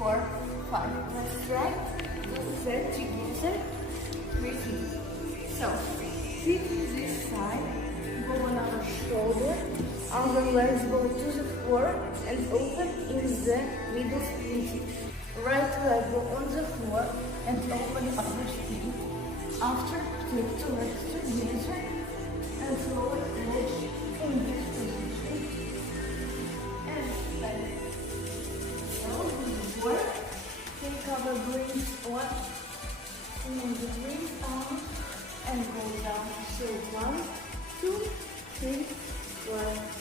4, 5. Let's try do that together. Repeat. So, feet this side, go on our shoulder, our legs go to the floor and open in the middle split. Right leg go on the floor and open upper split. After, take two legs together and lower edge in this position. And like so, good work. Take our brains on and the brains out and go down. So 1, 2, 3, 4.